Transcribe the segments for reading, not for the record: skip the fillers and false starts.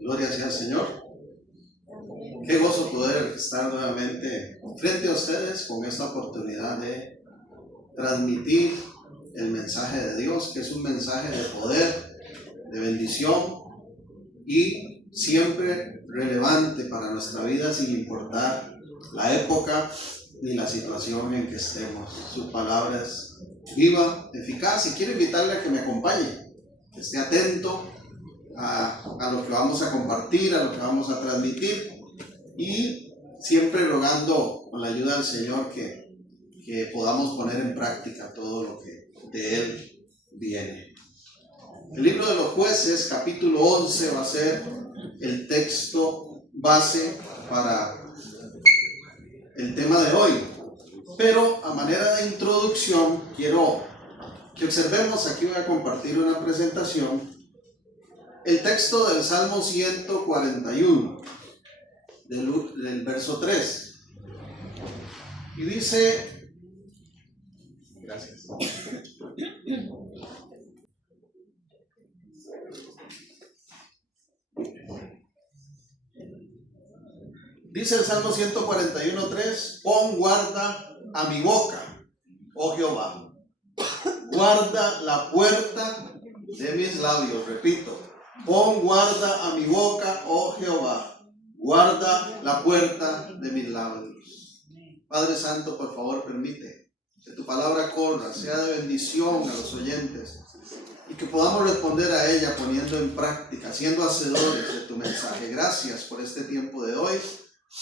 Gloria sea al Señor. Qué gozo poder estar nuevamente frente a ustedes con esta oportunidad de transmitir el mensaje de Dios, que es un mensaje de poder, de bendición y siempre relevante para nuestra vida, sin importar la época ni la situación en que estemos. Su palabra es viva, eficaz, y quiero invitarle a que me acompañe, que esté atento a lo que vamos a compartir, a lo que vamos a transmitir, y siempre rogando con la ayuda del Señor que podamos poner en práctica todo lo que de Él viene. El libro de los Jueces, capítulo 11, va a ser el texto base para el tema de hoy. Pero a manera de introducción, quiero que observemos, aquí voy a compartir una presentación, el texto del Salmo 141, del verso 3. Y dice, gracias. Dice el Salmo 141:3: pon guarda a mi boca, oh Jehová, guarda la puerta de mis labios. Repito, pon guarda a mi boca, oh Jehová, guarda la puerta de mis labios. Padre Santo, por favor, permite que tu palabra corra, sea de bendición a los oyentes, y que podamos responder a ella poniendo en práctica, siendo hacedores de tu mensaje. Gracias por este tiempo de hoy.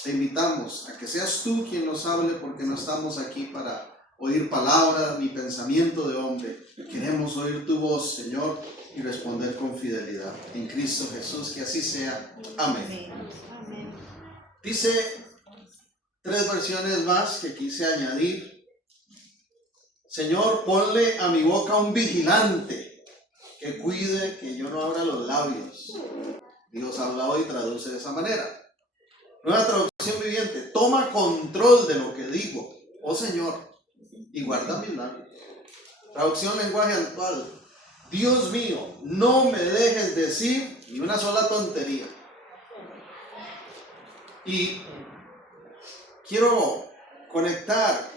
Te invitamos a que seas tú quien nos hable, porque no estamos aquí para oír palabras ni pensamiento de hombre. Queremos oír tu voz, Señor, y responder con fidelidad. En Cristo Jesús, que así sea. Amén. Dice 3 versiones más que quise añadir. Señor, ponle a mi boca un vigilante que cuide que yo no abra los labios. Dios habla hoy y traduce de esa manera. Nueva traducción viviente: toma control de lo que digo, oh Señor, y guarda mis labios. Traducción lenguaje actual: Dios mío, no me dejes decir ni una sola tontería. Y quiero conectar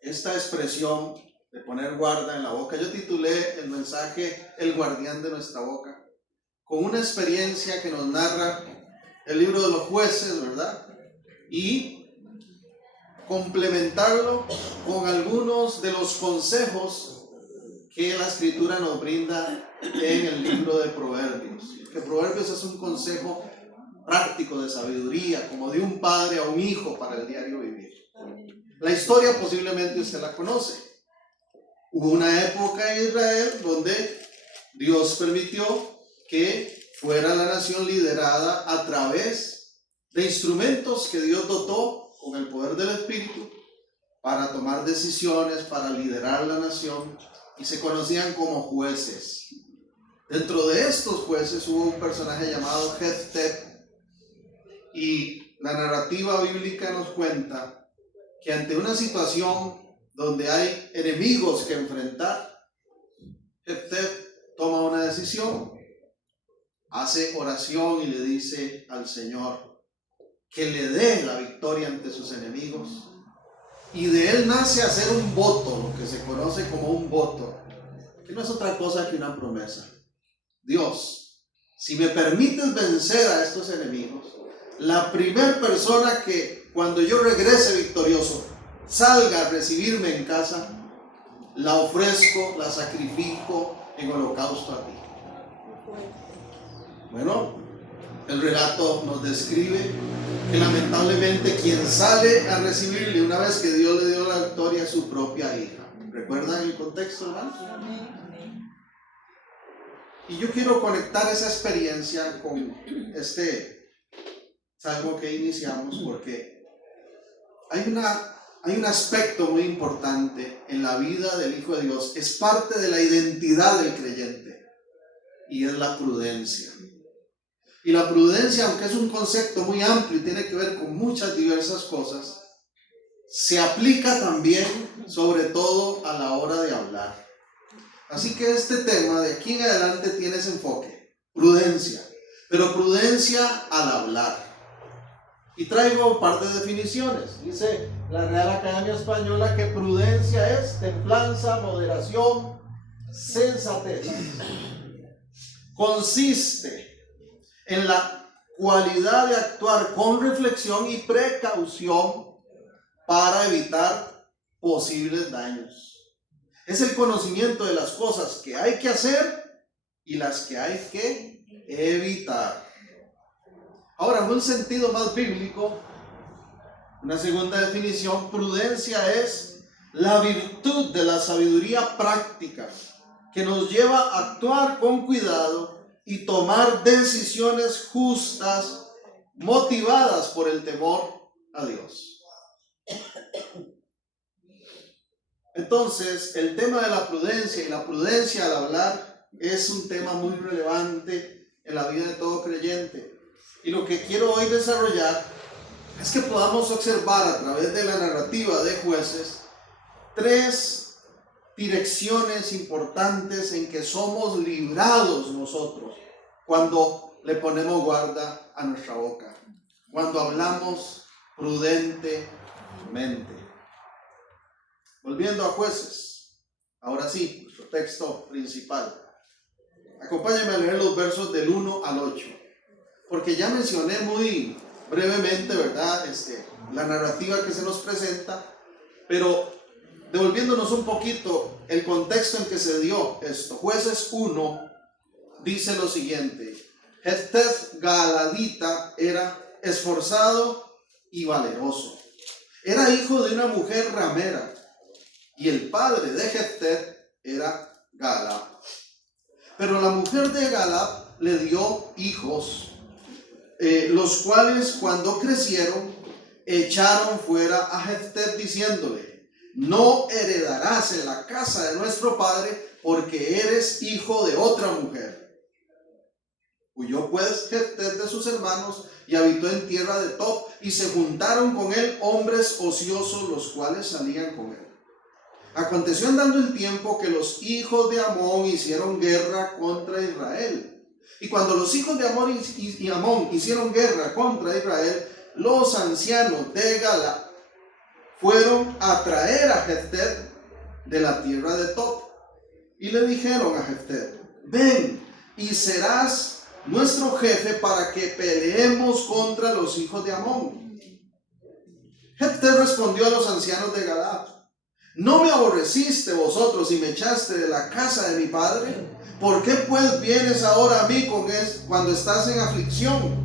esta expresión de poner guarda en la boca. Yo titulé el mensaje El guardián de nuestra boca, con una experiencia que nos narra el libro de los Jueces, ¿verdad? Y complementarlo con algunos de los consejos que la Escritura nos brinda en el libro de Proverbios. Que Proverbios es un consejo práctico de sabiduría, como de un padre a un hijo para el diario vivir. La historia posiblemente usted la conoce. Hubo una época en Israel donde Dios permitió que fuera la nación liderada a través de instrumentos que Dios dotó con el poder del Espíritu para tomar decisiones, para liderar la nación, y se conocían como jueces. Dentro de estos jueces hubo un personaje llamado Jefté, y la narrativa bíblica nos cuenta que ante una situación donde hay enemigos que enfrentar, Jefté toma una decisión. Hace oración y le dice al Señor que le dé la victoria ante sus enemigos. Y de él nace hacer un voto, lo que se conoce como un voto, que no es otra cosa que una promesa. Dios, si me permites vencer a estos enemigos, la primera persona que cuando yo regrese victorioso salga a recibirme en casa, la ofrezco, la sacrifico en holocausto a ti. Bueno, el relato nos describe que lamentablemente quien sale a recibirle una vez que Dios le dio la victoria es su propia hija. ¿Recuerdan el contexto, hermanos? Y yo quiero conectar esa experiencia con este salmo que iniciamos, porque hay un aspecto muy importante en la vida del Hijo de Dios. Es parte de la identidad del creyente, y es la prudencia. Y la prudencia, aunque es un concepto muy amplio y tiene que ver con muchas diversas cosas, se aplica también, sobre todo, a la hora de hablar. Así que este tema de aquí en adelante tiene ese enfoque: prudencia. pero prudencia al hablar. Y traigo un par de definiciones. Dice la Real Academia Española que prudencia es templanza, moderación, sensatez. Consiste en la cualidad de actuar con reflexión y precaución para evitar posibles daños. Es el conocimiento de las cosas que hay que hacer y las que hay que evitar. Ahora, en un sentido más bíblico, una segunda definición, prudencia es la virtud de la sabiduría práctica que nos lleva a actuar con cuidado y tomar decisiones justas, motivadas por el temor a Dios. Entonces, el tema de la prudencia y la prudencia al hablar es un tema muy relevante en la vida de todo creyente. Y lo que quiero hoy desarrollar es que podamos observar a través de la narrativa de Jueces 3 direcciones importantes en que somos librados nosotros cuando le ponemos guarda a nuestra boca, cuando hablamos prudentemente. Volviendo a Jueces, ahora sí, nuestro texto principal. Acompáñenme a leer los versos del 1 al 8. Porque ya mencioné muy brevemente, ¿verdad? La narrativa que se nos presenta, pero devolviéndonos un poquito el contexto en que se dio esto. Jueces 1 dice lo siguiente: Jefté Galadita era esforzado y valeroso. Era hijo de una mujer ramera y el padre de Jefté era Galad. Pero la mujer de Galad le dio hijos, los cuales cuando crecieron echaron fuera a Jefté diciéndole: no heredarás en la casa de nuestro padre porque eres hijo de otra mujer. Huyó pues Jefté de sus hermanos y habitó en tierra de Tob, y se juntaron con él hombres ociosos, los cuales salían con él. Aconteció andando el tiempo que los hijos de Amón hicieron guerra contra Israel. Y cuando los hijos de Amón hicieron guerra contra Israel, los ancianos de Galad fueron a traer a Jefté de la tierra de Tob. Y le dijeron a Jefté: ven y serás nuestro jefe para que peleemos contra los hijos de Amón. Jefté respondió a los ancianos de Galad: ¿no me aborreciste vosotros y me echaste de la casa de mi padre? ¿Por qué pues vienes ahora a mí cuando estás en aflicción?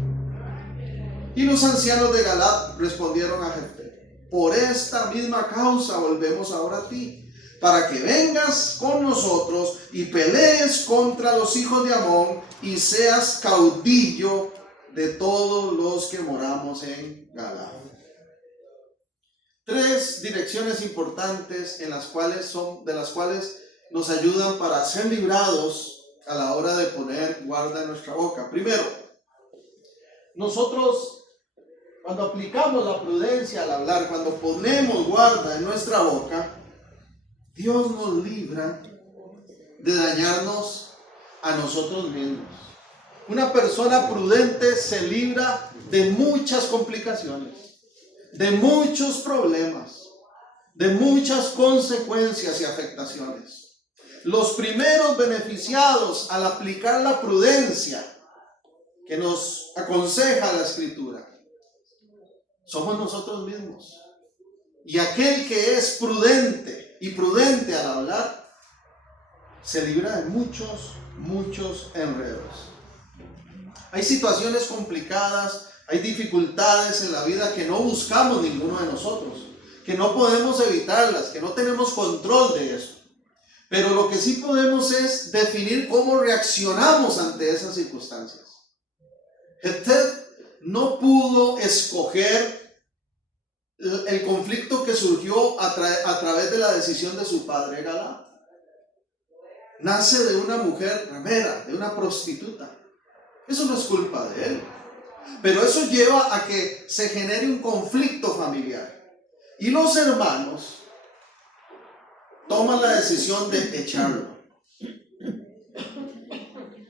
Y los ancianos de Galad respondieron a Jefté: por esta misma causa volvemos ahora a ti, para que vengas con nosotros y pelees contra los hijos de Amón y seas caudillo de todos los que moramos en Galad. 3 direcciones importantes de las cuales nos ayudan para ser librados a la hora de poner guarda en nuestra boca. Primero, nosotros cuando aplicamos la prudencia al hablar, cuando ponemos guarda en nuestra boca, Dios nos libra de dañarnos a nosotros mismos. Una persona prudente se libra de muchas complicaciones, de muchos problemas, de muchas consecuencias y afectaciones. Los primeros beneficiados al aplicar la prudencia que nos aconseja la Escritura somos nosotros mismos. Y aquel que es prudente y prudente al hablar se libra de muchos enredos. Hay situaciones complicadas, hay dificultades en la vida que no buscamos ninguno de nosotros, que no podemos evitarlas, que no tenemos control de eso. Pero lo que sí podemos es definir cómo reaccionamos ante esas circunstancias. Jefté no pudo escoger el conflicto que surgió a través de la decisión de su padre Galad. Nace de una mujer ramera, de una prostituta. Eso no es culpa de él. Pero eso lleva a que se genere un conflicto familiar. Y los hermanos toman la decisión de echarlo.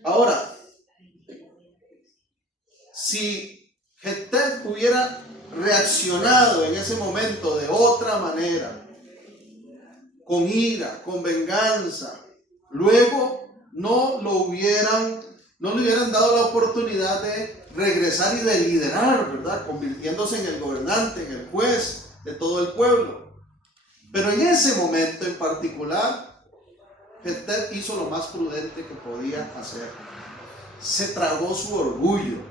Ahora, si Jefté hubiera reaccionado en ese momento de otra manera, con ira, con venganza, luego no le hubieran dado la oportunidad de regresar y de liderar, ¿verdad? Convirtiéndose en el gobernante, en el juez de todo el pueblo. Pero en ese momento en particular, Jefté hizo lo más prudente que podía hacer. Se tragó su orgullo.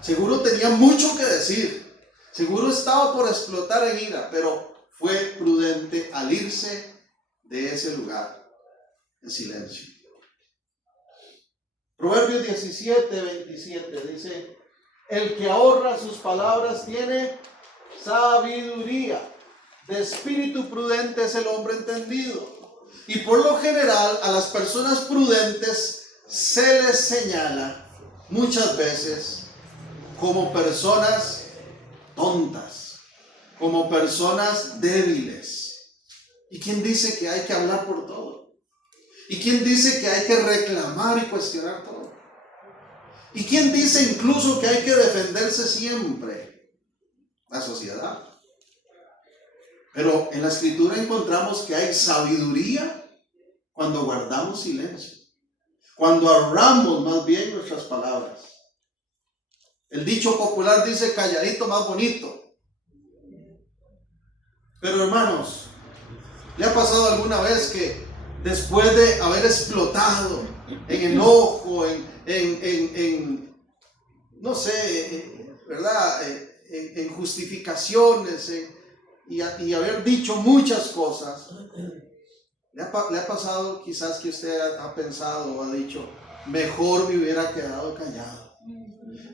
Seguro tenía mucho que decir. Seguro estaba por explotar en ira, pero fue prudente al irse de ese lugar en silencio. Proverbios 17:27 dice: el que ahorra sus palabras tiene sabiduría. De espíritu prudente es el hombre entendido. Y por lo general a las personas prudentes se les señala muchas veces como personas tontas, como personas débiles. ¿Y quién dice que hay que hablar por todo? ¿Y quién dice que hay que reclamar y cuestionar todo? ¿Y quién dice incluso que hay que defenderse siempre? La sociedad. Pero en la Escritura encontramos que hay sabiduría cuando guardamos silencio, cuando ahorramos más bien nuestras palabras. El dicho popular dice: calladito más bonito. Pero hermanos, ¿le ha pasado alguna vez que después de haber explotado en enojo, no sé, ¿verdad? En justificaciones, y haber dicho muchas cosas, ¿le ha pasado quizás que usted ha pensado o ha dicho: mejor me hubiera quedado callado?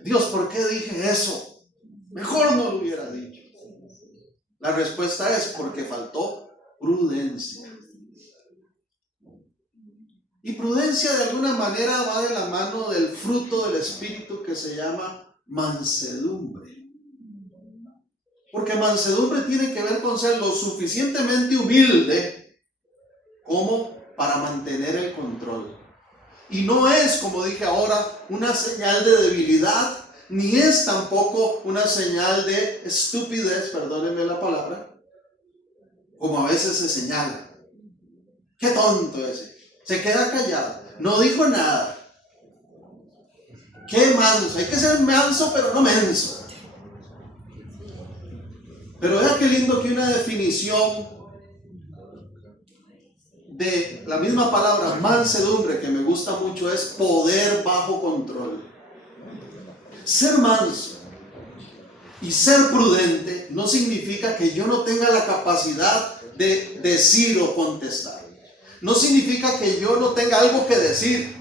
Dios, ¿por qué dije eso? Mejor no lo hubiera dicho. La respuesta es porque faltó prudencia. Y prudencia de alguna manera va de la mano del fruto del Espíritu que se llama mansedumbre. Porque mansedumbre tiene que ver con ser lo suficientemente humilde como para mantener el control. Y no es, como dije ahora, una señal de debilidad, ni es tampoco una señal de estupidez, perdónenme la palabra, como a veces se señala. ¡Qué tonto ese! Se queda callado, no dijo nada. ¡Qué manso! Hay que ser manso, pero no menso. Pero vea qué lindo que una definición de la misma palabra mansedumbre, que me gusta mucho, es poder bajo control. Ser manso y ser prudente no significa que yo no tenga la capacidad de decir o contestar. No significa que yo no tenga algo que decir,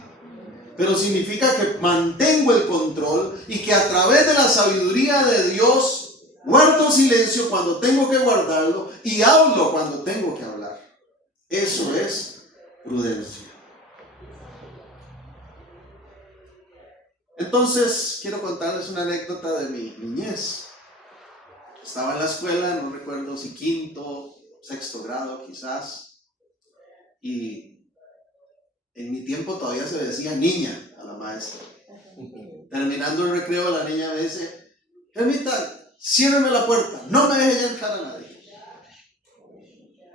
pero significa que mantengo el control y que a través de la sabiduría de Dios guardo silencio cuando tengo que guardarlo y hablo cuando tengo que hablar. Eso es prudencia. Entonces, quiero contarles una anécdota de mi niñez. Estaba en la escuela, no recuerdo si quinto, sexto grado quizás, y en mi tiempo todavía se decía niña a la maestra. Terminando el recreo, la niña me dice: Germita, ciérreme la puerta, no me deje ya entrar a nadie.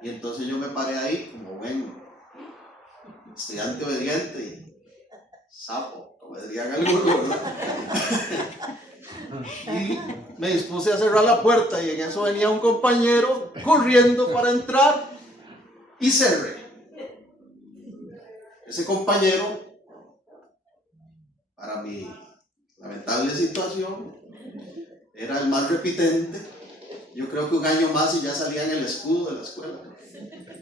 Y entonces yo me paré ahí como buen estudiante obediente y sapo, como dirían algunos, ¿verdad? Y me dispuse a cerrar la puerta y en eso venía un compañero corriendo para entrar y cerré. Ese compañero, para mi lamentable situación, era el más repitente. Yo creo que un año más y ya salía en el escudo de la escuela.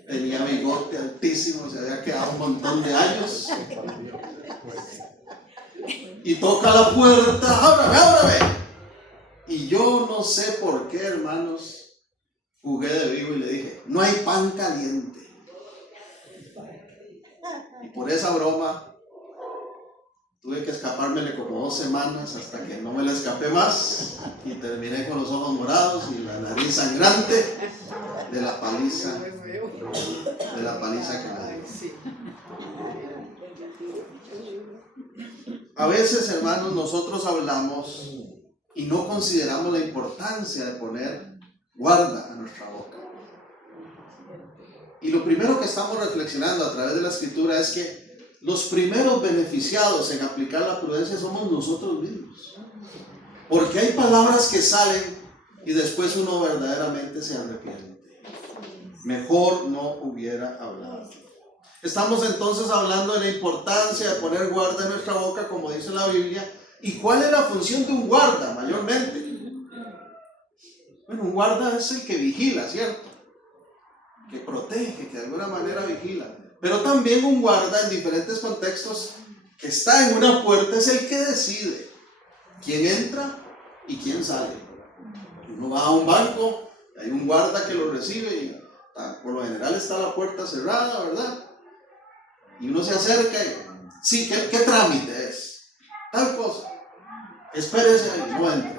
Tenía bigote altísimo, se había quedado un montón de años. Y toca la puerta: ábrame, ábrame. Y yo no sé por qué, hermanos, jugué de vivo y le dije: no hay pan caliente. Y por esa broma tuve que escapármele como 2 semanas hasta que no me la escapé más y terminé con los ojos morados y la nariz sangrante de la paliza que me dio. A veces, hermanos, nosotros hablamos y no consideramos la importancia de poner guarda a nuestra boca. Y lo primero que estamos reflexionando a través de la escritura es que los primeros beneficiados en aplicar la prudencia somos nosotros mismos. Porque hay palabras que salen y después uno verdaderamente se arrepiente. Mejor no hubiera hablado. Estamos entonces hablando de la importancia de poner guarda en nuestra boca, como dice la Biblia. ¿Y cuál es la función de un guarda mayormente? Bueno, un guarda es el que vigila, ¿cierto? Que protege, que de alguna manera vigila. Pero también un guarda en diferentes contextos que está en una puerta es el que decide quién entra y quién sale. Uno va a un banco, hay un guarda que lo recibe y por lo general está la puerta cerrada, ¿verdad? Y uno se acerca y, sí, ¿qué trámite es? Tal cosa. Espérese ahí, no entre.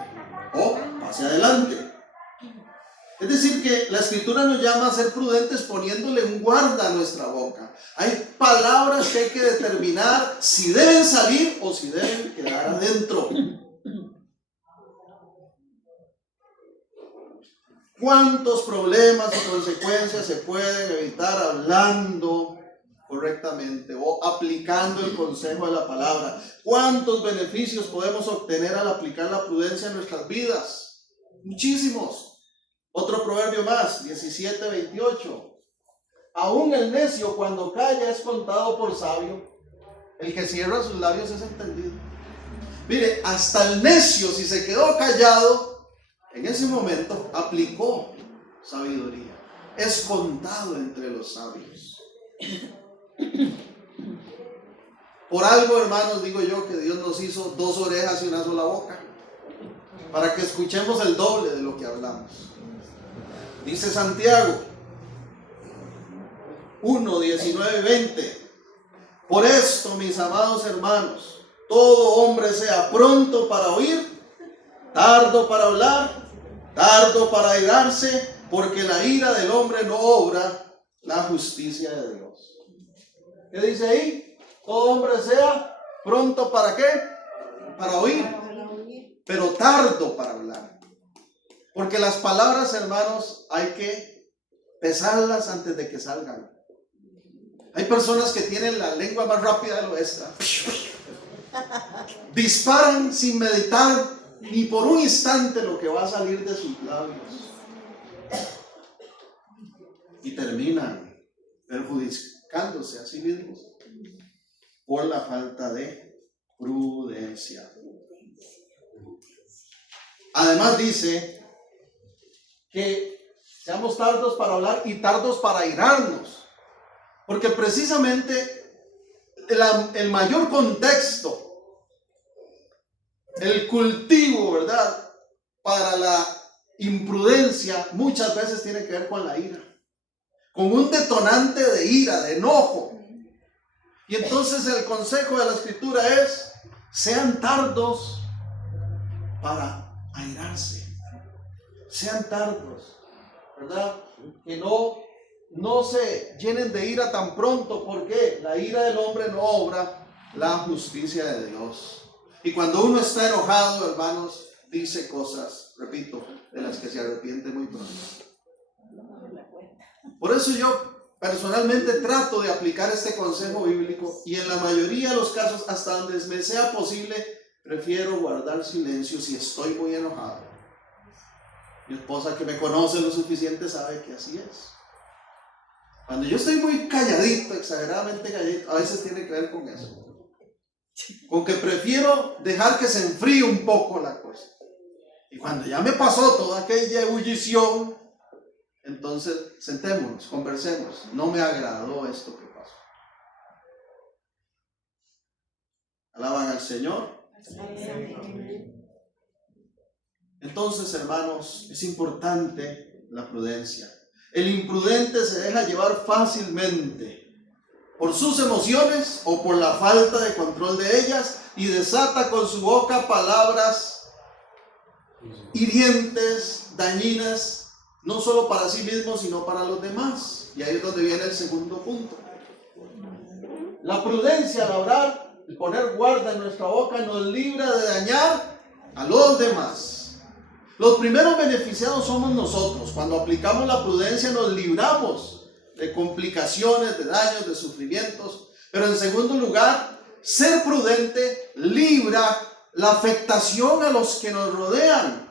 O pase adelante. Es decir, que la escritura nos llama a ser prudentes poniéndole un guarda a nuestra boca. Hay palabras que hay que determinar si deben salir o si deben quedar adentro. ¿Cuántos problemas y consecuencias se pueden evitar hablando correctamente o aplicando el consejo de la palabra? ¿Cuántos beneficios podemos obtener al aplicar la prudencia en nuestras vidas? Muchísimos. Otro proverbio más, 17:28. Aún el necio cuando calla es contado por sabio. El que cierra sus labios es entendido. Mire, hasta el necio, si se quedó callado, en ese momento aplicó sabiduría. Es contado entre los sabios. Por algo, hermanos, digo yo que Dios nos hizo 2 orejas y una sola boca, para que escuchemos el doble de lo que hablamos. Dice Santiago 1, 19 y 20. Por esto, mis amados hermanos, todo hombre sea pronto para oír, tardo para hablar, tardo para airarse, porque la ira del hombre no obra la justicia de Dios. ¿Qué dice ahí? Todo hombre sea pronto para ¿qué? Para oír, pero tardo para hablar. Porque las palabras, hermanos, hay que pesarlas antes de que salgan. Hay personas que tienen la lengua más rápida de lo extra. Disparan sin meditar ni por un instante lo que va a salir de sus labios. Y terminan perjudicándose a sí mismos por la falta de prudencia. Además dice que seamos tardos para hablar y tardos para airarnos, porque precisamente el mayor contexto, el cultivo, ¿verdad?, para la imprudencia muchas veces tiene que ver con la ira, con un detonante de ira, de enojo. Y entonces el consejo de la escritura es: sean tardos para airarse. Sean tardos, ¿verdad? Que no se llenen de ira tan pronto, porque la ira del hombre no obra la justicia de Dios. Y cuando uno está enojado, hermanos, dice cosas, repito, de las que se arrepiente muy pronto. Por eso yo personalmente trato de aplicar este consejo bíblico, y en la mayoría de los casos, hasta donde me sea posible, prefiero guardar silencio si estoy muy enojado. Mi esposa, que me conoce lo suficiente, sabe que así es. Cuando yo estoy muy calladito, exageradamente calladito, a veces tiene que ver con eso. Con que prefiero dejar que se enfríe un poco la cosa. Y cuando ya me pasó toda aquella ebullición, entonces sentémonos, conversemos. No me agradó esto que pasó. ¿Alaban al Señor? Entonces, hermanos, es importante la prudencia. El imprudente se deja llevar fácilmente por sus emociones o por la falta de control de ellas, y desata con su boca palabras hirientes, dañinas, no solo para sí mismo, sino para los demás. Y ahí es donde viene el segundo punto. La prudencia al hablar, el poner guarda en nuestra boca, nos libra de dañar a los demás. Los primeros beneficiados somos nosotros. Cuando aplicamos la prudencia nos libramos de complicaciones, de daños, de sufrimientos. Pero en segundo lugar, ser prudente libra la afectación a los que nos rodean.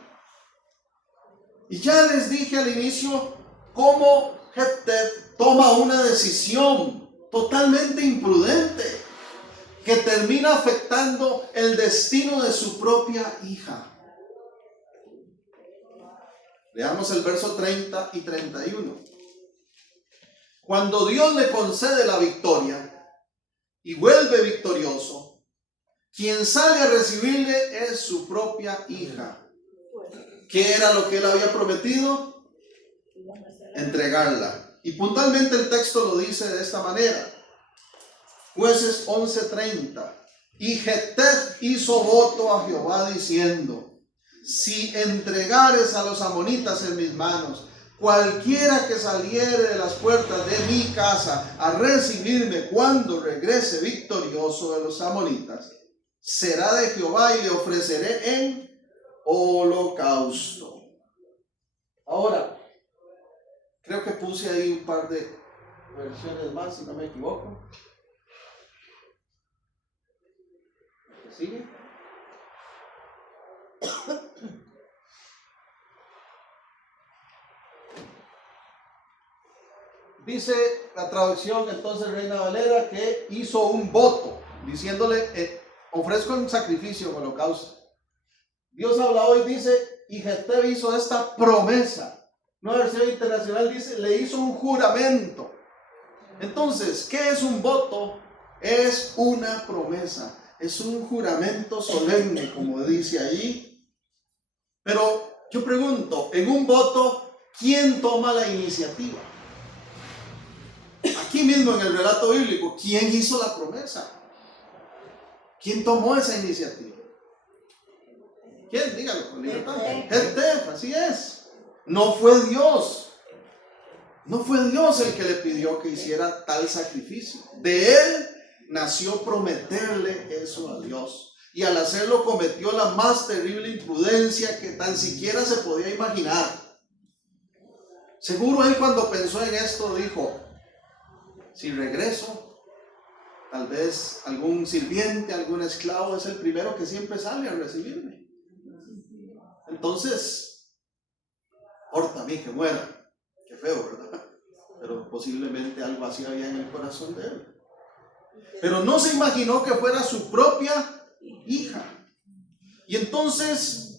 Y ya les dije al inicio cómo Jefté toma una decisión totalmente imprudente que termina afectando el destino de su propia hija. Veamos el verso 30 y 31. Cuando Dios le concede la victoria y vuelve victorioso, quien sale a recibirle es su propia hija. ¿Qué era lo que él había prometido? Entregarla. Y puntualmente el texto lo dice de esta manera. Jueces 11:30. Y Jefté hizo voto a Jehová diciendo: si entregares a los amonitas en mis manos, cualquiera que saliere de las puertas de mi casa a recibirme cuando regrese victorioso de los amonitas, será de Jehová y le ofreceré en holocausto. Ahora, creo que puse ahí un par de versiones más, si no me equivoco. ¿Sigue? Dice la traducción entonces Reina Valera que hizo un voto diciéndole: ofrezco un sacrificio en holocausto. Dios habla hoy, dice, y Jefté hizo esta promesa. Una versión internacional dice, le hizo un juramento. Entonces, ¿qué es un voto? Es una promesa, es un juramento solemne, como dice allí. Pero yo pregunto, en un voto, ¿quién toma la iniciativa? Aquí mismo en el relato bíblico, ¿quién hizo la promesa? ¿Quién tomó esa iniciativa? ¿Quién? Dígalo con libertad. Jefté, así es. No fue Dios. No fue Dios el que le pidió que hiciera tal sacrificio. De él nació prometerle eso a Dios. Y al hacerlo cometió la más terrible imprudencia que tan siquiera se podía imaginar. Seguro él cuando pensó en esto dijo: si regreso, tal vez algún sirviente, algún esclavo es el primero que siempre sale a recibirme. Entonces, horta a mí que muera. Qué feo, ¿verdad? Pero posiblemente algo así había en el corazón de él. Pero no se imaginó que fuera su propia hija. Y entonces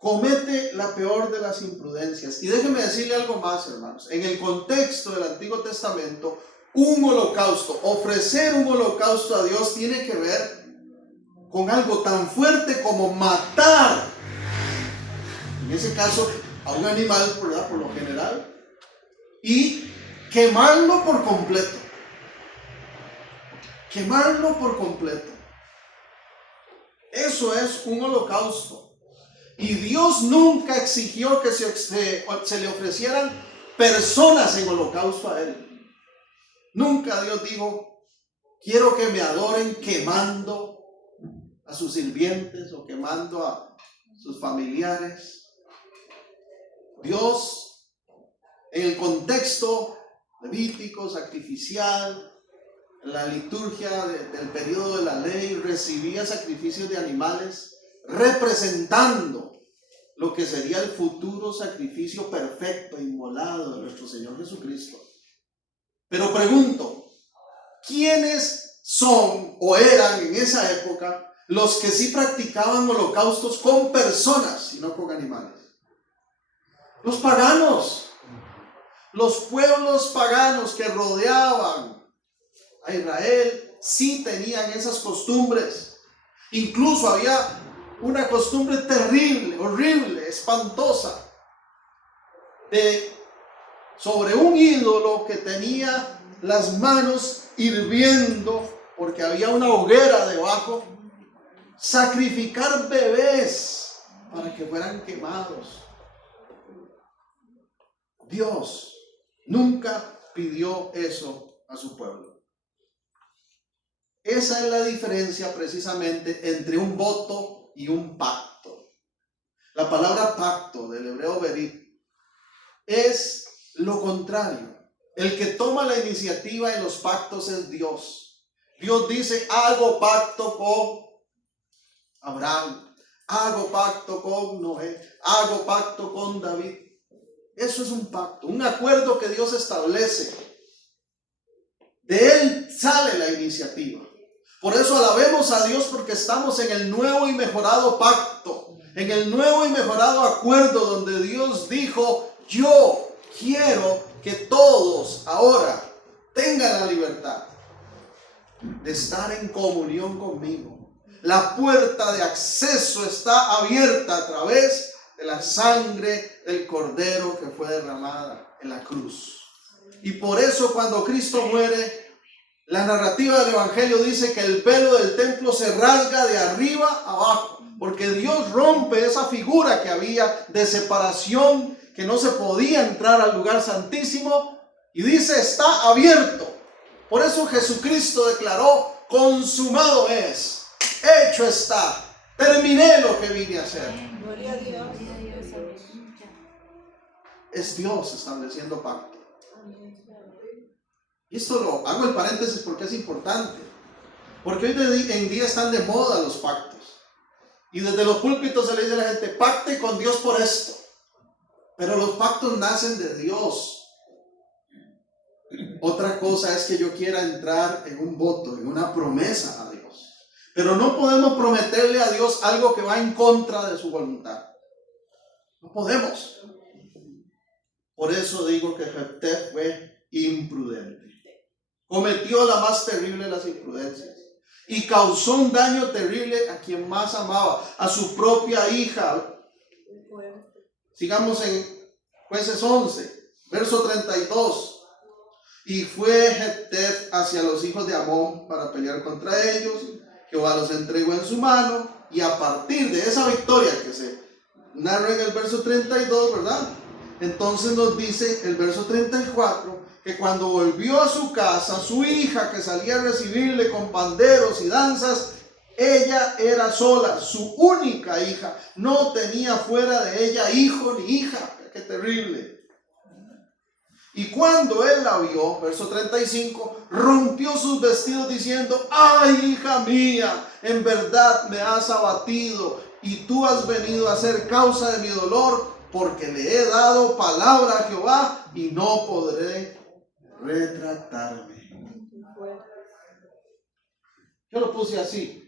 comete la peor de las imprudencias. Y déjeme decirle algo más, hermanos. En el contexto del Antiguo Testamento, un holocausto, ofrecer un holocausto a Dios tiene que ver con algo tan fuerte como matar, en ese caso, a un animal, ¿verdad? Por lo general, y quemarlo por completo. Quemarlo por completo. Eso es un holocausto. Y Dios nunca exigió que se le ofrecieran personas en holocausto a Él. Nunca Dios dijo: quiero que me adoren quemando a sus sirvientes o quemando a sus familiares. Dios, en el contexto levítico, sacrificial, en la liturgia del periodo de la ley, recibía sacrificios de animales representando lo que sería el futuro sacrificio perfecto, inmolado de nuestro Señor Jesucristo. Pero pregunto, ¿quiénes son o eran en esa época los que sí practicaban holocaustos con personas y no con animales? Los paganos, los pueblos paganos que rodeaban a Israel sí tenían esas costumbres. Incluso había una costumbre terrible, horrible, espantosa, de sobre un ídolo que tenía las manos hirviendo porque había una hoguera debajo, sacrificar bebés para que fueran quemados. Dios nunca pidió eso a su pueblo. Esa es la diferencia precisamente entre un voto y un pacto. La palabra pacto del hebreo berit es lo contrario. El que toma la iniciativa en los pactos es Dios. Dios dice, hago pacto con Abraham, hago pacto con Noé, hago pacto con David. Eso es un pacto, un acuerdo que Dios establece. De Él sale la iniciativa. Por eso alabemos a Dios, porque estamos en el nuevo y mejorado pacto, en el nuevo y mejorado acuerdo donde Dios dijo, yo quiero que todos ahora tengan la libertad de estar en comunión conmigo. La puerta de acceso está abierta a través de la sangre del Cordero que fue derramada en la cruz. Y por eso cuando Cristo muere, la narrativa del Evangelio dice que el velo del templo se rasga de arriba a abajo, porque Dios rompe esa figura que había de separación, que no se podía entrar al lugar santísimo, y dice, está abierto. Por eso Jesucristo declaró, consumado es, hecho está, terminé lo que vine a hacer. Gloria a Dios. Es Dios estableciendo pacto. Y esto lo hago el paréntesis porque es importante. Porque hoy en día están de moda los pactos. Y desde los púlpitos se le dice a la gente, pacte con Dios por esto. Pero los pactos nacen de Dios. Otra cosa es que yo quiera entrar en un voto, en una promesa a Dios. Pero no podemos prometerle a Dios algo que va en contra de su voluntad. No podemos. Por eso digo que Jefté fue imprudente. Cometió la más terrible de las imprudencias y causó un daño terrible a quien más amaba, a su propia hija. Sigamos en Jueces 11, verso 32. Y fue Jefté hacia los hijos de Amón para pelear contra ellos. Jehová los entregó en su mano, y a partir de esa victoria que se narra en el verso 32, ¿verdad? Entonces nos dice el verso 34 que cuando volvió a su casa, su hija que salía a recibirle con panderos y danzas, ella era sola, su única hija, no tenía fuera de ella hijo ni hija. ¡Qué terrible! Y cuando él la vio, verso 35, rompió sus vestidos diciendo, ¡ay, hija mía! En verdad me has abatido y tú has venido a ser causa de mi dolor, porque le he dado palabra a Jehová y no podré retractarme. Yo lo puse así.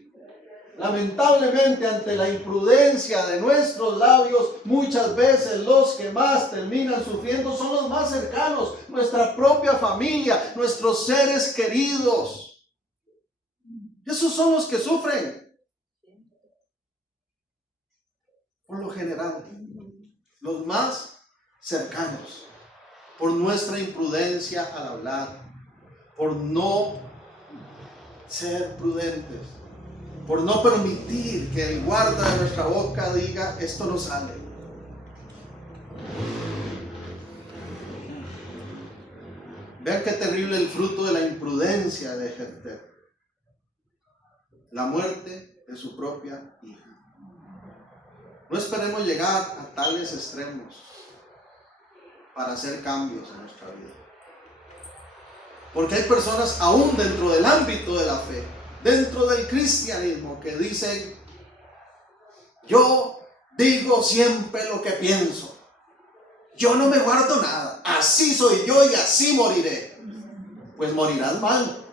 Lamentablemente, ante la imprudencia de nuestros labios, muchas veces los que más terminan sufriendo son los más cercanos, nuestra propia familia, nuestros seres queridos. Esos son los que sufren. Por lo general, los más cercanos, por nuestra imprudencia al hablar, por no ser prudentes, por no permitir que el guarda de nuestra boca diga, esto no sale. Vean qué terrible el fruto de la imprudencia de Jefté. La muerte de su propia hija. No esperemos llegar a tales extremos para hacer cambios en nuestra vida. Porque hay personas aún dentro del ámbito de la fe, dentro del cristianismo, que dicen, yo digo siempre lo que pienso, yo no me guardo nada, así soy yo y así moriré. Pues morirás mal,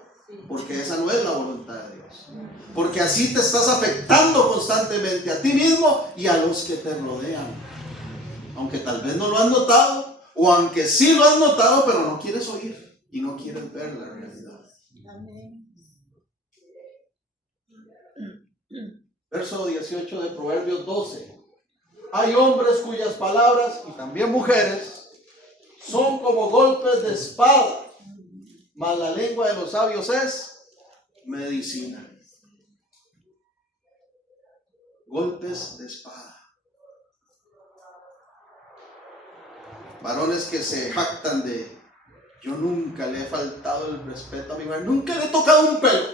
porque esa no es la voluntad de Dios. Porque así te estás afectando constantemente a ti mismo y a los que te rodean. Aunque tal vez no lo has notado, o aunque sí lo has notado, pero no quieres oír y no quieres ver la realidad. Amén. Verso 18 de Proverbios 12. Hay hombres cuyas palabras, y también mujeres, son como golpes de espada, mas la lengua de los sabios es medicina. Golpes de espada. Varones que se jactan de, yo nunca le he faltado el respeto a mi mujer, nunca le he tocado un pelo,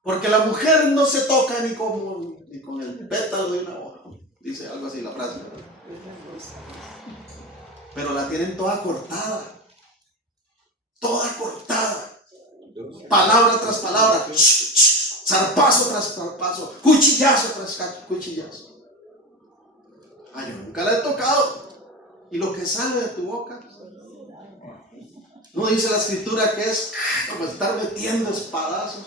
porque la mujer no se toca ni con el pétalo de una hoja. dice algo así la frase. Pero la tienen toda cortada. Toda cortada. Palabra tras palabra. Zarpazo tras zarpazo. Cuchillazo tras cuchillazo. Ay, yo nunca la he tocado. Y lo que sale de tu boca, no dice la escritura que es como estar metiendo espadazos,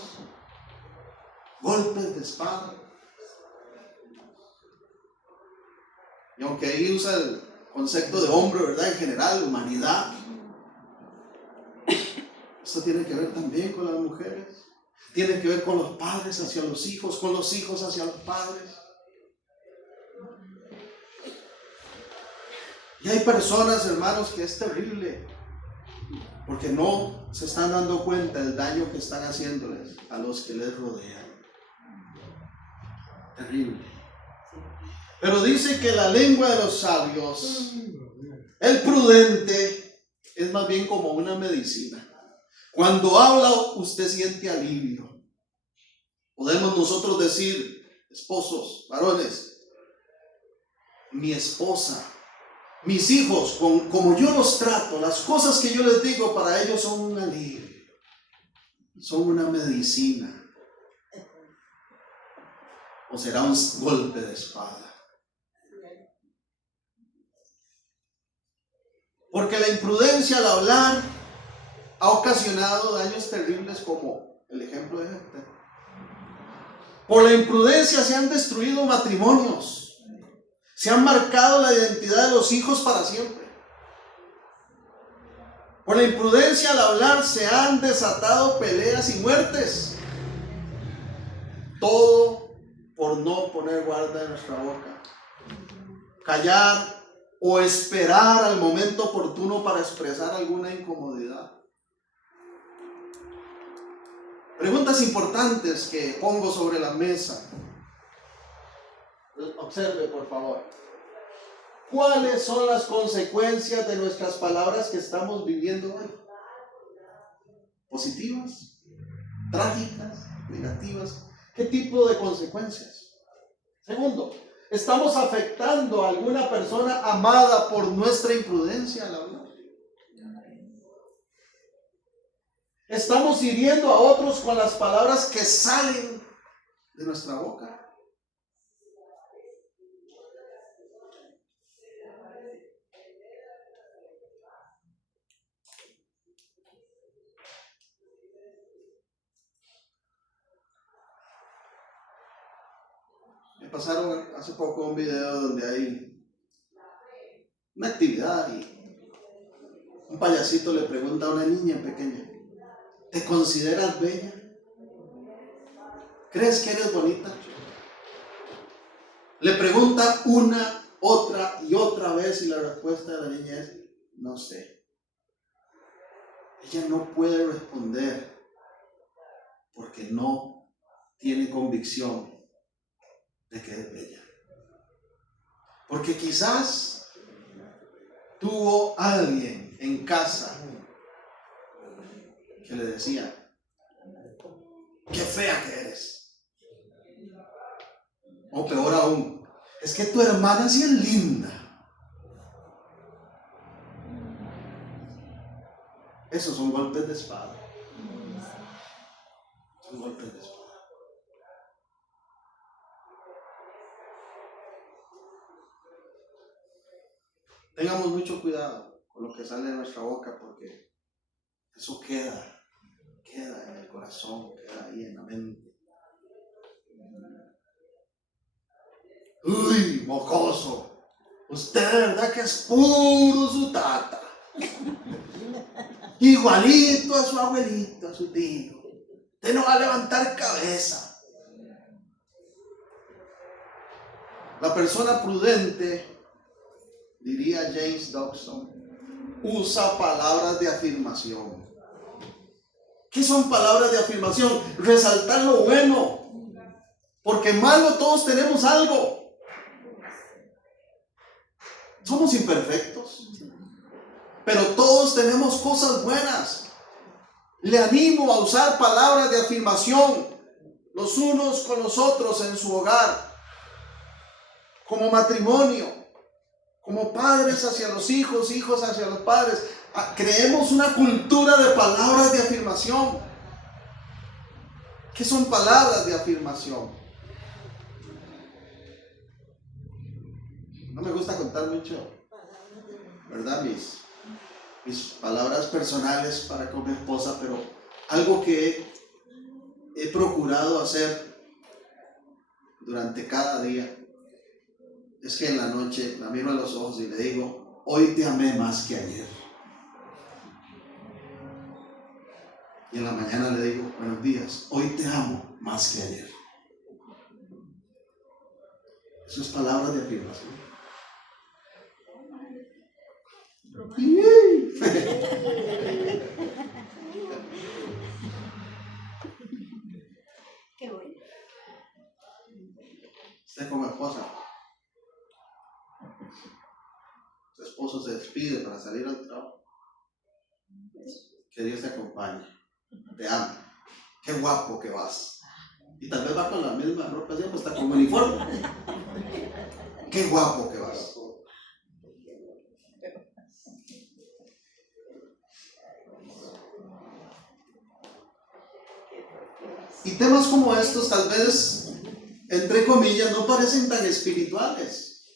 golpes de espada. Y aunque ahí usa el concepto de hombre, ¿verdad? En general, humanidad. Esto tiene que ver también con las mujeres. Tiene que ver con los padres hacia los hijos, con los hijos hacia los padres. Y hay personas, hermanos, que es terrible, porque no se están dando cuenta del daño que están haciéndoles a los que les rodean. Terrible. Pero dice que la lengua de los sabios, el prudente, es más bien como una medicina. Cuando habla, usted siente alivio. Podemos nosotros decir, esposos, varones, mi esposa, mis hijos, como yo los trato, las cosas que yo les digo para ellos son un alivio, son una medicina. O será un golpe de espada. Porque la imprudencia al hablar ha ocasionado daños terribles, como el ejemplo de Jefté. Por la imprudencia se han destruido matrimonios, se han marcado la identidad de los hijos para siempre. Por la imprudencia al hablar se han desatado peleas y muertes. Todo por no poner guarda en nuestra boca. Callar o esperar al momento oportuno para expresar alguna incomodidad. Preguntas importantes que pongo sobre la mesa. Observe, por favor. ¿Cuáles son las consecuencias de nuestras palabras que estamos viviendo hoy? ¿Positivas? ¿Trágicas? ¿Negativas? ¿Qué tipo de consecuencias? Segundo, ¿estamos afectando a alguna persona amada por nuestra imprudencia al hablar? ¿Estamos hiriendo a otros con las palabras que salen de nuestra boca? Me pasaron hace poco un video donde hay una actividad y un payasito le pregunta a una niña pequeña: ¿te consideras bella? ¿Crees que eres bonita? Le pregunta una, otra y otra vez y la respuesta de la niña es: no sé. Ella no puede responder porque no tiene convicción de que es bella. Porque quizás tuvo alguien en casa que le decía: qué fea que eres. O peor aún, es que tu hermana sí es linda. Esos son golpes de espada. Son golpes de espada. Tengamos mucho cuidado con lo que sale de nuestra boca, porque eso queda en el corazón, queda ahí en la mente. Uy, mocoso, usted de verdad que es puro su tata. Igualito a su abuelito, a su tío. Usted no va a levantar cabeza. La persona prudente, diría James Dobson, usa palabras de afirmación. ¿Qué son palabras de afirmación? Resaltar lo bueno, porque malo todos tenemos algo. Somos imperfectos, pero todos tenemos cosas buenas. Le animo a usar palabras de afirmación los unos con los otros en su hogar. como matrimonio, como padres hacia los hijos, hijos hacia los padres. Creemos una cultura de palabras de afirmación. ¿Qué son palabras de afirmación? No me gusta contar mucho, ¿verdad? Mis palabras personales para con mi esposa, pero algo que he procurado hacer durante cada día es que en la noche la miro a los ojos y le digo: hoy te amé más que ayer. Y en la mañana le digo: buenos días, hoy te amo más que ayer. Eso es palabras de afirmación. Qué bueno. Usted como esposa, su esposo se despide para salir al trabajo. Que Dios te acompañe. Te amo. Qué guapo que vas. Y tal vez va con la misma ropa, siempre está como uniforme. Qué guapo que vas. Y temas como estos, tal vez, entre comillas, no parecen tan espirituales.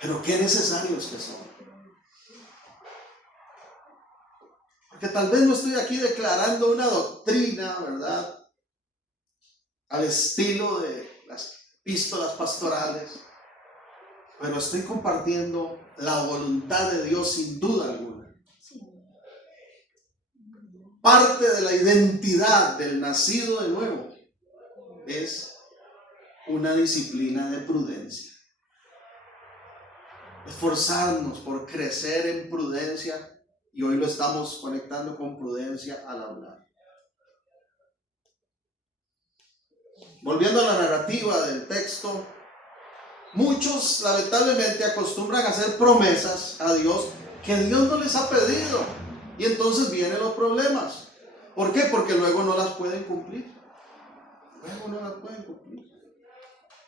Pero qué necesarios que son. Porque tal vez no estoy aquí declarando una doctrina, ¿verdad?, al estilo de las epístolas pastorales, pero estoy compartiendo la voluntad de Dios sin duda alguna. Parte de la identidad del nacido de nuevo es una disciplina de prudencia. Esforzarnos por crecer en prudencia. Y hoy lo estamos conectando con prudencia al hablar. Volviendo a la narrativa del texto, muchos lamentablemente acostumbran a hacer promesas a Dios que Dios no les ha pedido. Y entonces vienen los problemas. ¿Por qué? Porque luego no las pueden cumplir.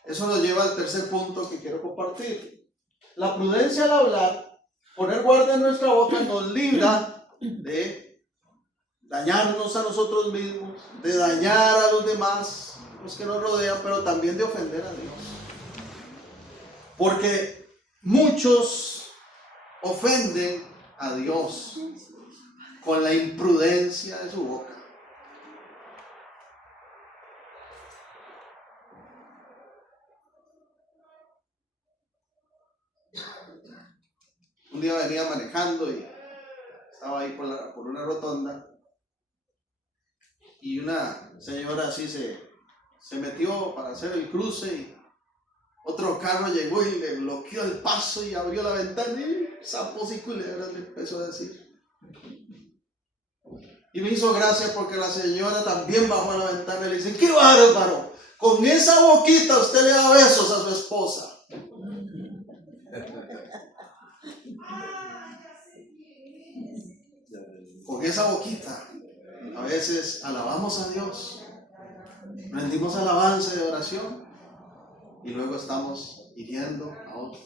Eso nos lleva al tercer punto que quiero compartir. La prudencia al hablar, poner guardia en nuestra boca, nos libra de dañarnos a nosotros mismos, de dañar a los demás, los que nos rodean, pero también de ofender a Dios. Porque muchos ofenden a Dios con la imprudencia de su boca. Un día venía manejando y estaba ahí por una rotonda y una señora así se metió para hacer el cruce y otro carro llegó y le bloqueó el paso y abrió la ventana y sapos y culebras le empezó a decir. Y me hizo gracia porque la señora también bajó a la ventana y le dice: ¡qué bárbaro! Con esa boquita usted le da besos a su esposa. Con esa boquita a veces alabamos a Dios, rendimos alabanza de oración y luego estamos hiriendo a otros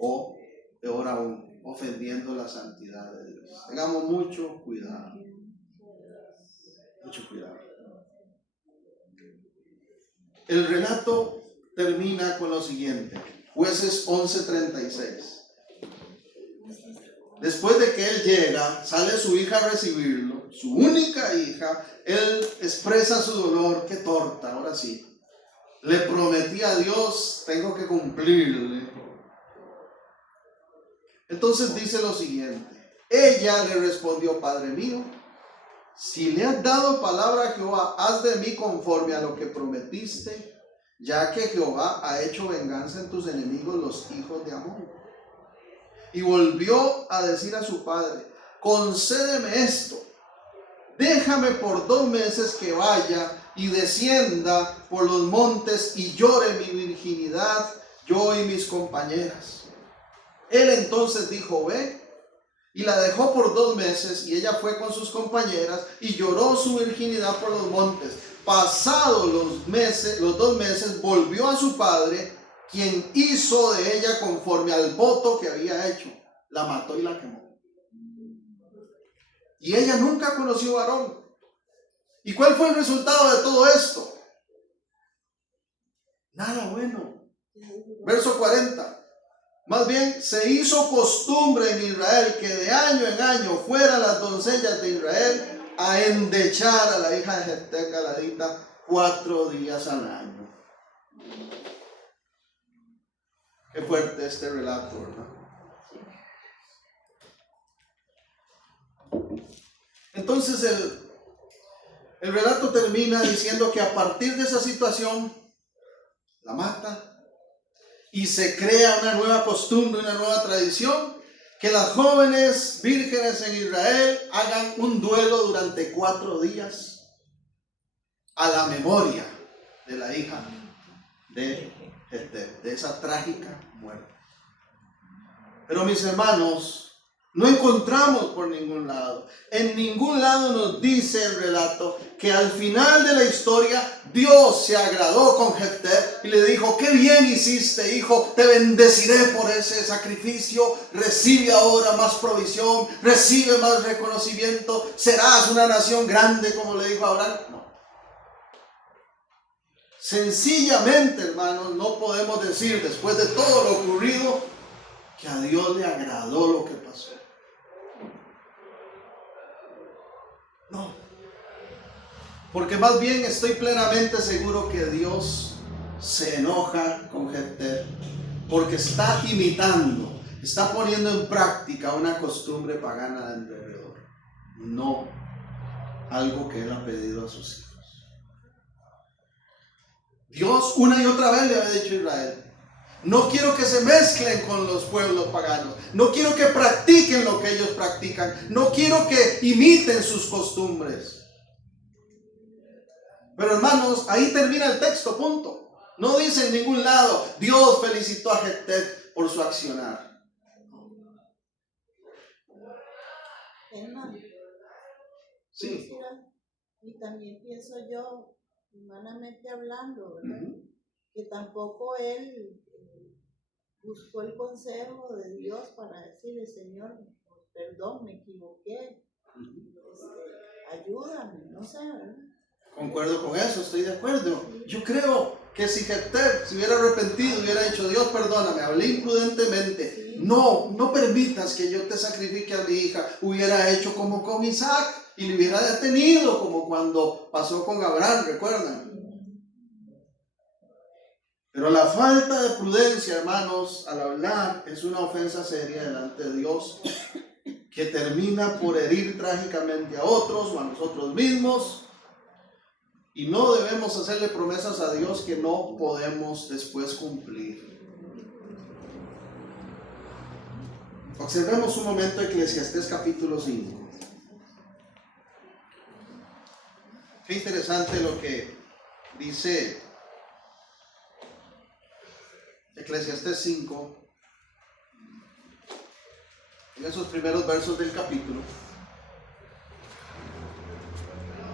o peor aún, ofendiendo la santidad de Dios. Tengamos mucho cuidado. Mucho cuidado. El relato termina con lo siguiente. Jueces 11:36. Después de que él llega, sale su hija a recibirlo, su única hija. Él expresa su dolor. Qué torta, ahora sí. Le prometí a Dios, tengo que cumplirle. Entonces dice lo siguiente. Ella le respondió: Padre mío, si le has dado palabra a Jehová, haz de mí conforme a lo que prometiste, ya que Jehová ha hecho venganza en tus enemigos, los hijos de Amón. Y volvió a decir a su padre: concédeme esto, déjame por 2 meses que vaya y descienda por los montes y llore mi virginidad, yo y mis compañeras. Él entonces dijo: ve. Y la dejó por 2 meses, y ella fue con sus compañeras y lloró su virginidad por los montes. Pasados los 2 meses, volvió a su padre, quien hizo de ella conforme al voto que había hecho. La mató y la quemó. Y ella nunca conoció varón. ¿Y cuál fue el resultado de todo esto? Nada bueno. Verso 40. Más bien, se hizo costumbre en Israel que de año en año fueran las doncellas de Israel a endechar a la hija de Jefté Galadita 4 días al año. Qué fuerte este relato, ¿verdad? Entonces el relato termina diciendo que a partir de esa situación la mata y se crea una nueva costumbre, una nueva tradición, que las jóvenes vírgenes en Israel hagan un duelo durante 4 días a la memoria de la hija de Jefté, de esa trágica muerte. Pero mis hermanos, no encontramos por ningún lado, en ningún lado nos dice el relato que al final de la historia Dios se agradó con Jefté y le dijo: qué bien hiciste, hijo, te bendeciré por ese sacrificio, recibe ahora más provisión, recibe más reconocimiento, serás una nación grande, como le dijo a Abraham. No. Sencillamente, hermanos, no podemos decir después de todo lo ocurrido que a Dios le agradó lo que pasó. No, porque más bien estoy plenamente seguro que Dios se enoja con Jefté porque está imitando, está poniendo en práctica una costumbre pagana de alrededor, no algo que él ha pedido a sus hijos. Dios una y otra vez le había dicho a Israel: no quiero que se mezclen con los pueblos paganos. No quiero que practiquen lo que ellos practican. No quiero que imiten sus costumbres. Pero hermanos, ahí termina el texto, punto. No dice en ningún lado: Dios felicitó a Jefté por su accionar. Hermano, Sí. y también pienso yo, humanamente hablando, ¿verdad? Que tampoco él buscó el consejo de Dios para decirle: Señor, perdón, me equivoqué, ayúdame, no sé, ¿verdad? Concuerdo con eso, estoy de acuerdo. Yo creo que si Jefté se hubiera arrepentido, hubiera dicho: Dios, perdóname, hablé imprudentemente. No permitas que yo te sacrifique a mi hija. Hubiera hecho como con Isaac y le hubiera detenido, como cuando pasó con Abraham, ¿recuerdan? Pero la falta de prudencia, hermanos, al hablar es una ofensa seria delante de Dios que termina por herir trágicamente a otros o a nosotros mismos. Y no debemos hacerle promesas a Dios que no podemos después cumplir. Observemos un momento Eclesiastés capítulo 5. Qué interesante lo que dice Eclesiastés 5, en esos primeros versos del capítulo.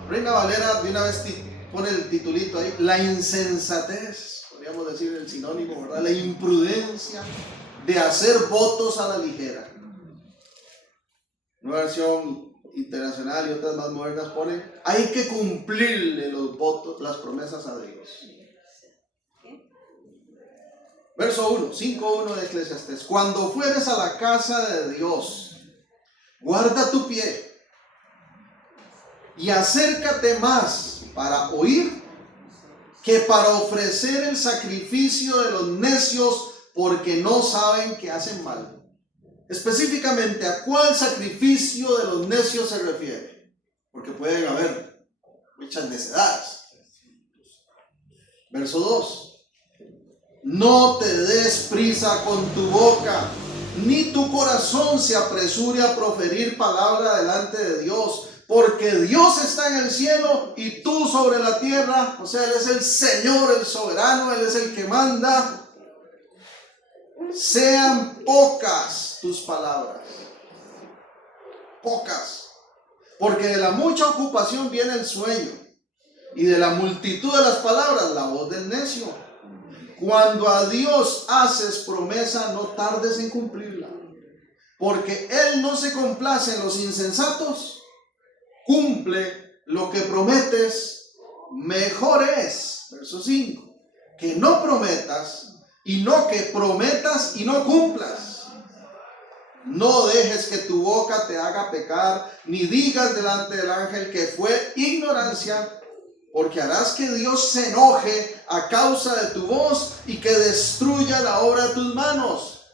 Reina Valera de una vez pone el titulito ahí: la insensatez, podríamos decir el sinónimo, ¿verdad? La imprudencia de hacer votos a la ligera. Una versión internacional y otras más modernas ponen: hay que cumplirle los votos, las promesas a Dios. Verso 1, 5:1 de Eclesiastés: cuando fueres a la casa de Dios, guarda tu pie y acércate más para oír que para ofrecer el sacrificio de los necios, porque no saben que hacen mal. Específicamente, ¿a cuál sacrificio de los necios se refiere? Porque pueden haber muchas necedades. Verso 2: no te des prisa con tu boca, ni tu corazón se apresure a proferir palabra delante de Dios, porque Dios está en el cielo y tú sobre la tierra. O sea, Él es el Señor, el soberano, Él es el que manda. Sean pocas tus palabras, pocas, porque de la mucha ocupación viene el sueño, y de la multitud de las palabras la voz del necio. Cuando a Dios haces promesa, no tardes en cumplirla, porque Él no se complace en los insensatos. Cumple lo que prometes. Mejor es, verso 5, que no prometas y no que prometas y no cumplas. No dejes que tu boca te haga pecar, ni digas delante del ángel que fue ignorancia, porque harás que Dios se enoje a causa de tu voz y que destruya la obra de tus manos.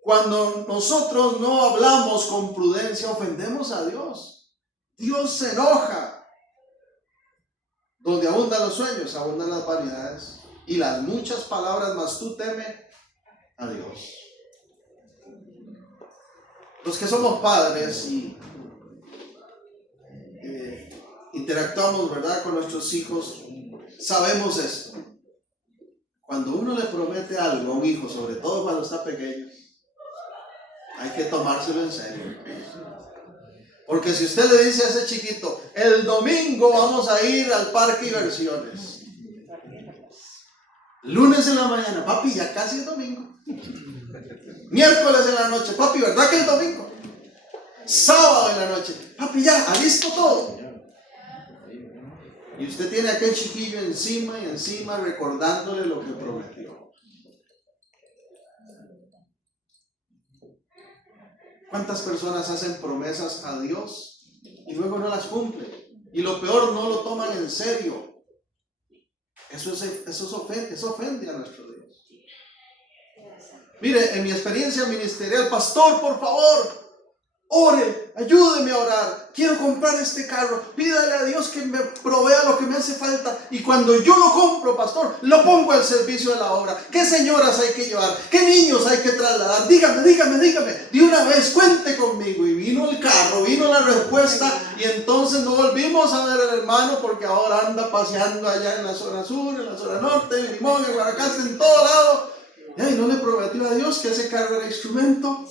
Cuando nosotros no hablamos con prudencia, ofendemos a Dios. Dios se enoja. Donde abundan los sueños, abundan las vanidades, y las muchas palabras, mas tú teme a Dios. Los que somos padres y interactuamos, ¿verdad?, con nuestros hijos, sabemos esto. Cuando uno le promete algo a un hijo, sobre todo cuando está pequeño, hay que tomárselo en serio. Porque si usted le dice a ese chiquito, el domingo vamos a ir al parque diversiones, lunes en la mañana, papi, ya casi es domingo. Miércoles en la noche, papi, ¿verdad que es domingo? Sábado en la noche, papi, ya, ¿ha visto todo? Y usted tiene a aquel chiquillo encima y encima recordándole lo que prometió. ¿Cuántas personas hacen promesas a Dios y luego no las cumplen? Y lo peor, no lo toman en serio. Eso ofende a nuestro Dios. Mire, en mi experiencia ministerial, pastor, por favor, ore, ayúdeme a orar. Quiero comprar este carro. Pídale a Dios que me provea lo que me hace falta. Y cuando yo lo compro, pastor, lo pongo al servicio de la obra. ¿Qué señoras hay que llevar? ¿Qué niños hay que trasladar? Dígame. De una vez, cuente conmigo. Y vino el carro, vino la respuesta. Y entonces no volvimos a ver al hermano porque ahora anda paseando allá en la zona sur, en la zona norte, en Limón, en Guanacaste, en todo lado. Y no le prometió a Dios que ese carro era instrumento.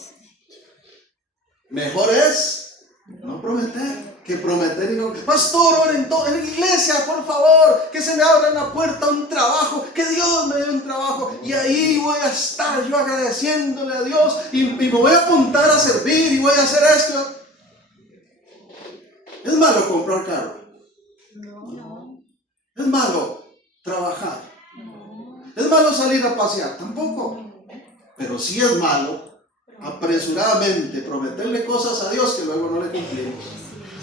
Mejor es no prometer que prometer y no. Pastor, oren en la iglesia, por favor, que se me abra una puerta, un trabajo, que Dios me dé un trabajo. Y ahí voy a estar yo agradeciéndole a Dios y me voy a apuntar a servir y voy a hacer esto. ¿Es malo comprar carro? No. ¿Es malo trabajar? No. ¿Es malo salir a pasear? Tampoco. Pero sí es malo apresuradamente prometerle cosas a Dios que luego no le cumplimos.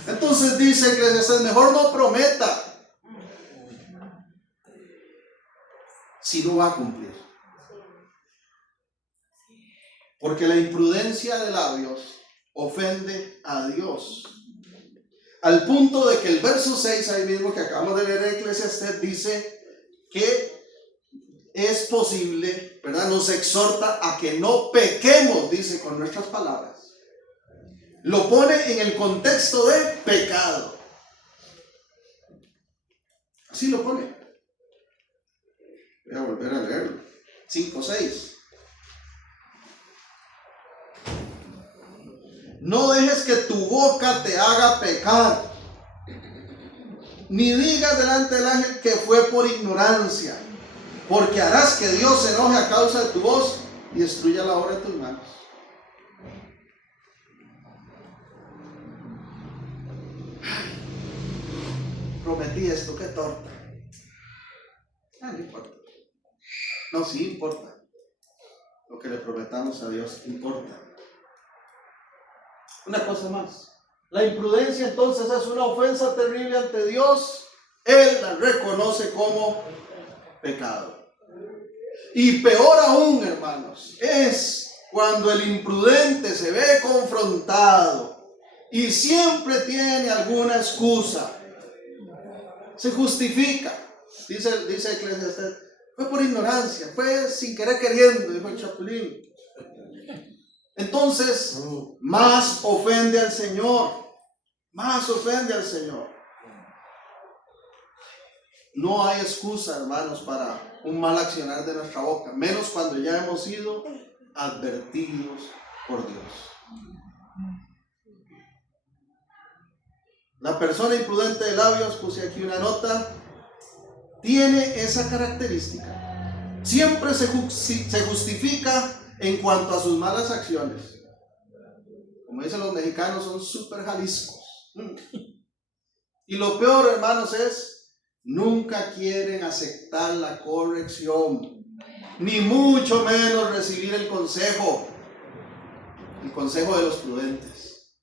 Entonces dice Eclesiastés, mejor no prometa si no va a cumplir. Porque la imprudencia de labios ofende a Dios. Al punto de que el verso 6, ahí mismo que acabamos de leer en Eclesiastés, dice que es posible, ¿verdad? Nos exhorta a que no pequemos, dice, con nuestras palabras. Lo pone en el contexto de pecado. Así lo pone. Voy a volver a leerlo. 5:6. No dejes que tu boca te haga pecar, ni digas delante del ángel que fue por ignorancia, porque harás que Dios se enoje a causa de tu voz y destruya la obra de tus manos. Prometí esto, qué torta. No importa. No, sí importa. Lo que le prometamos a Dios importa. Una cosa más. La imprudencia entonces es una ofensa terrible ante Dios. Él la reconoce como pecado. Y peor aún, hermanos, es cuando el imprudente se ve confrontado y siempre tiene alguna excusa. Se justifica. Dice Eclesiastés, fue por ignorancia, fue sin querer queriendo, dijo el Chapulín. Entonces, más ofende al Señor. Más ofende al Señor. No hay excusa, hermanos, para un mal accionar de nuestra boca, menos cuando ya hemos sido advertidos por Dios. La persona imprudente de labios, puse aquí una nota, tiene esa característica. Siempre se justifica en cuanto a sus malas acciones. Como dicen los mexicanos, son súper jaliscos. Y lo peor, hermanos, es nunca quieren aceptar la corrección, ni mucho menos recibir el consejo de los prudentes.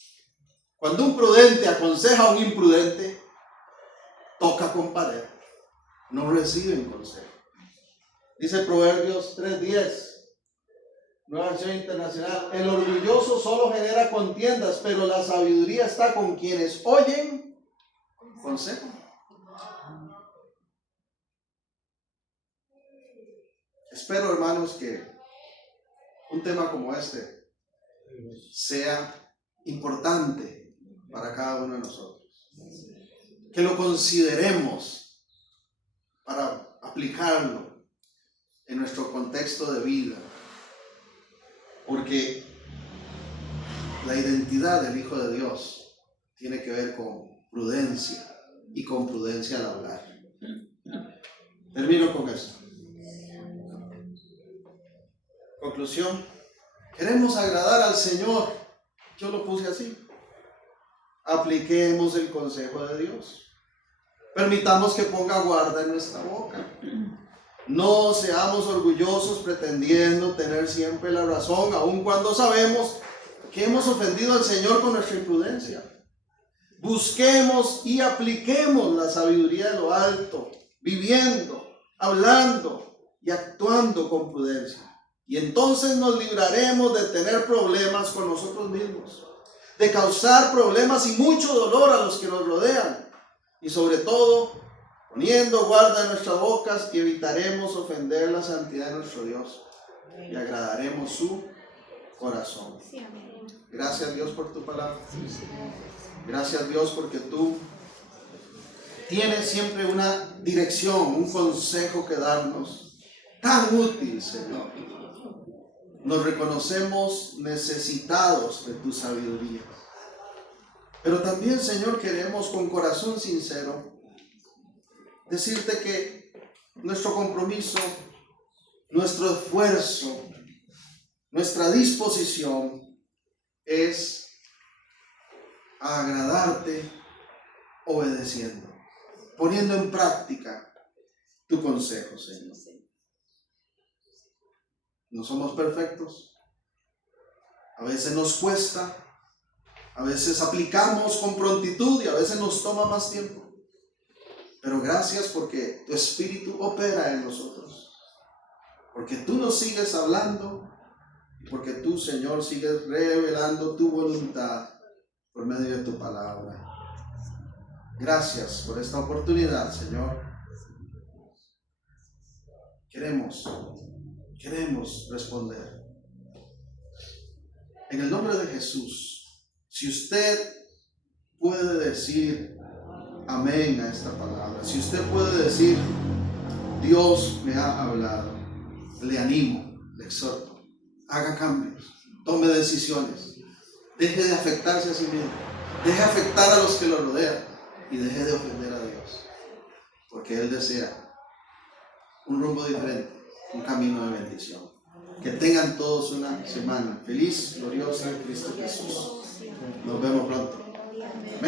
Cuando un prudente aconseja a un imprudente, toca con pared, no reciben consejo. Dice Proverbios 3:10, Nueva Versión Internacional: el orgulloso solo genera contiendas, pero la sabiduría está con quienes oyen consejo. Espero, hermanos, que un tema como este sea importante para cada uno de nosotros. Que lo consideremos para aplicarlo en nuestro contexto de vida. Porque la identidad del Hijo de Dios tiene que ver con prudencia y con prudencia al hablar. Termino con esto. Conclusión. Queremos agradar al Señor. Yo lo puse así. Apliquemos el consejo de Dios. Permitamos que ponga guarda en nuestra boca. No seamos orgullosos pretendiendo tener siempre la razón, aun cuando sabemos que hemos ofendido al Señor con nuestra imprudencia. Busquemos y apliquemos la sabiduría de lo alto, viviendo, hablando y actuando con prudencia. Y entonces nos libraremos de tener problemas con nosotros mismos, de causar problemas y mucho dolor a los que nos rodean. Y sobre todo, poniendo guarda en nuestras bocas, y evitaremos ofender la santidad de nuestro Dios y agradaremos su corazón. Gracias, Dios, por tu palabra. Gracias, Dios, porque tú tienes siempre una dirección, un consejo que darnos tan útil, Señor. Nos reconocemos necesitados de tu sabiduría. Pero también, Señor, queremos con corazón sincero decirte que nuestro compromiso, nuestro esfuerzo, nuestra disposición es a agradarte obedeciendo, poniendo en práctica tu consejo, Señor. No somos perfectos, a veces nos cuesta, a veces aplicamos con prontitud y a veces nos toma más tiempo. Pero gracias porque tu Espíritu opera en nosotros, porque tú nos sigues hablando y porque tú, Señor, sigues revelando tu voluntad por medio de tu palabra. Gracias por esta oportunidad, Señor. Queremos responder. En el nombre de Jesús, si usted puede decir amén a esta palabra, si usted puede decir Dios me ha hablado, le animo, le exhorto, haga cambios, tome decisiones, deje de afectarse a sí mismo, deje de afectar a los que lo rodean y deje de ofender a Dios, porque Él desea un rumbo diferente, un camino de bendición. Que tengan todos una semana feliz, gloriosa en Cristo Jesús. Nos vemos pronto.